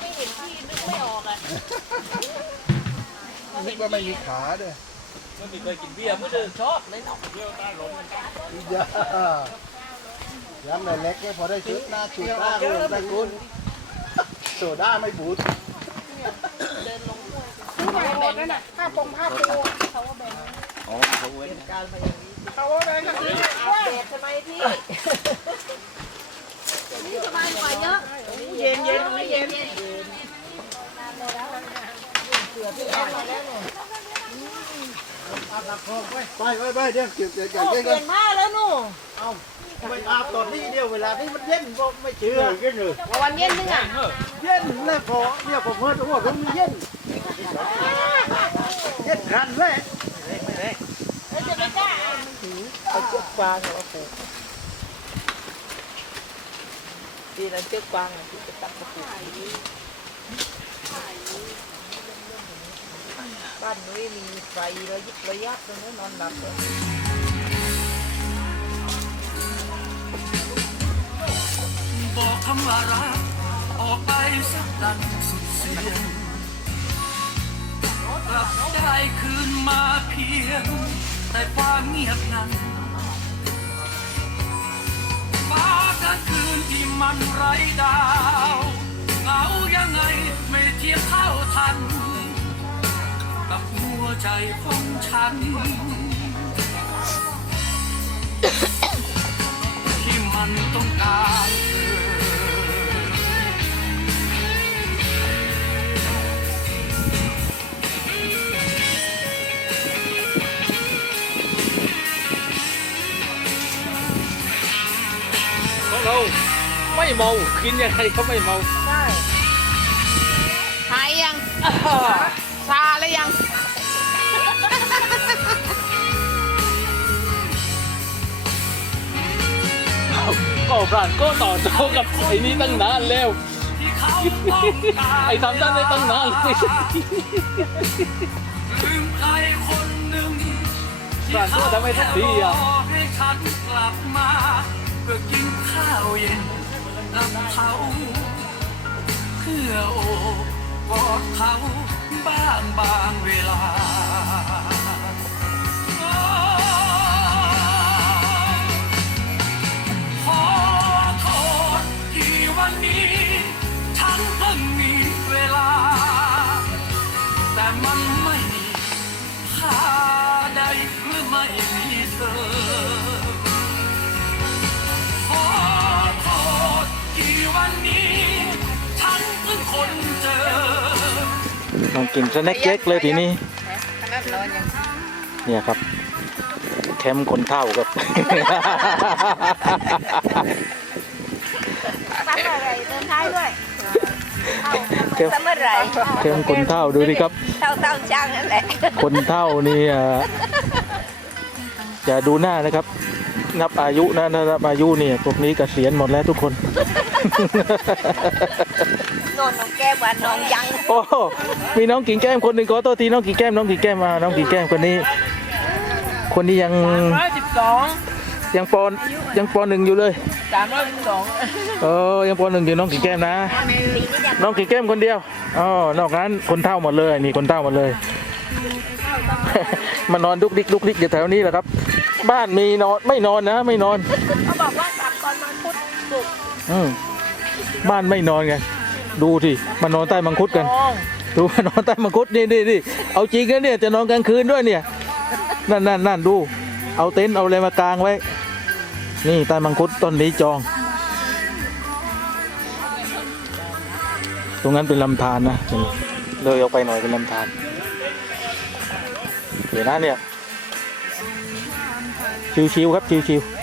ไม่เห็นที่นึกไม่ออกอะนึกว่าไม่มีขาด้วยไม่มีเคยกินเบียร์ไม่เดินชอบเลยหนอกเบียร์ตาหลงย่าย้ำในเล็กเนี่พอได้ชุดหน้าชุดหน้าเรื่องได้คุณโซดาไม่บูดเดินลงห้วยซื้อใหม่หมดนั่นน่ะผ้าปงผ้าปูเขาว่าแบนอ๋อเขาเว้นการไปอย่างนี้เขาว่าแบนก็คือว่าเด็ทำไมพี่เดี๋ยวนี้สบายกว่าเยอะ เย็นเย็นไม่เย็นไปไปไปเดี๋ยวเก็บเก็บเก็บโอ้เก็บเปลี่ยนผ้าแล้วหนูไม่อาบตอนนี้เดียวเวลานี้มันเย็นก็ไม่เชื่อเย็นเลยวันเย็นนึงอะเย็นนะพอเนี่ยผมเพิ่งรู้ว่าผมเย็นเย็นรันเลยแล้วจะไม่กล้าเอาเชือกฟางเอาปู ดีนะเชือกฟางอะที่จะตัดมาปูบ้านนุ้ยมีไฟระยิบระยับตรงนี้นอนหลับเลยบอกคำว่ารักออกไปสักดังสุดเสียงกลับได้คืนมาเพียง แต่ความเงียบนั้นันไร้ดาวเหงายังไงไม่เทียบเท่าทัน กับหัวใจของฉัน ที่มันต้องการเของเรา ไม่เมากินยังไงก็ไม่เมาใช่หายยังซาแล้วยัง ก็พรานก็ต่อโต้กับไอ้นี้ตั้งนานแล้วที่เขาต้องการไอ้ทำได้ไม่ตั้งนานเลยลืมใครคนหนึ่งพรานก็ทำให้ทุกทีอะรอให้ฉันกลับมาเพื่อกินข้าวเย็น กับเขา เพื่อโอบกอดเขาบ้างบางเวลาขอโทษที่วันนี้ฉันเพิ่งมีเวลาแต่มันไม่มีค่าใดหรือไม่มีเธอ ต้องกินสแน็คเล็กเลยทีนี้ขนาดนอนยังเนี่ยครับ แคมป์คนเท่าครับตั้งอะไรเดินท้ายด้วยเก็บตั้งเมื่อไหร่แคมป์คนเท่าดูดิครับ เท่าเท่าจ้างนั่นแหละคนเท่านี่อะอย่าดูหน้านะครับ นับอายุนะถ้านับอายุเนี่ยพวกนี้เกษียณหมดแล้วทุกคน นอนน้องแก้มว่าน้องยังโอ้มีน้องกิ่งแก้มคนหนึ่งขอโทษทีน้องกิ่งแก้มน้องกิ่งแก้มมาน้องกิ่งแก้มคนนี้ คนนี้ยังร้อยสิบสองยังปอนยังปอหนึ่งอยู่เลยสามร้อยสิบสองเออยังปอหนึ่งอยู่น้องกิ่งแก้มนะ น้องกิ่งแก้มคนเดียวอ๋อนอกนั้นคนเท่าหมดเลยนี่คนเท่าหมดเลยมานอนดุกดิกดุกดิกอยู่แถวนี้แหละครับ บ้านมีนอนไม่นอนนะ ไม่นอนเขาบอกว่ากลับตอนมันพุธศุกร์อืมบ้านไม่นอนไง ดูสิมานอนใต้มังคุดกัน ดูมานอนใต้มังคุดนี่นี่นี่เอาจริงนะเนี่ยจะนอนกลางคืนด้วยเนี่ย นั่นนั่นนั่นดู เอาเต็นท์เอาอะไรมากางไว้ นี่ใต้มังคุดต้นนี้จอง ตรงนั้นเป็นลำธารนะนี่เลยออกไปหน่อยเป็นลำธารเดี๋ยวนะเนี่ย ชิวๆครับชิวๆ